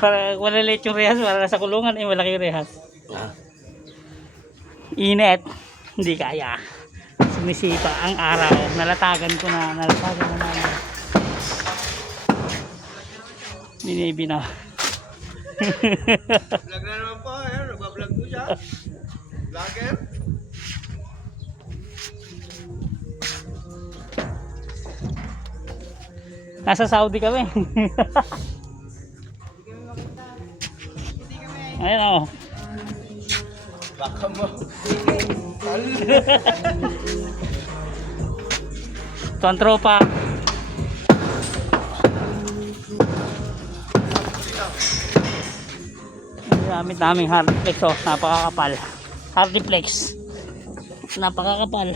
Para wala late yung rehas, para nasa kulungan eh malaki yung rehas. Ah. Init, hindi kaya. Sumisipa ang araw. Nalatagan na namin. Binibi na. Vlog na naman po, ayun, nagbablog po siya. Vlogger. Nasa Saudi kami. Ayun o. Baka mo. Ito ang tropa. Gamit naming hardiplex, oh, napakakapal. Hardiplex napakakapal.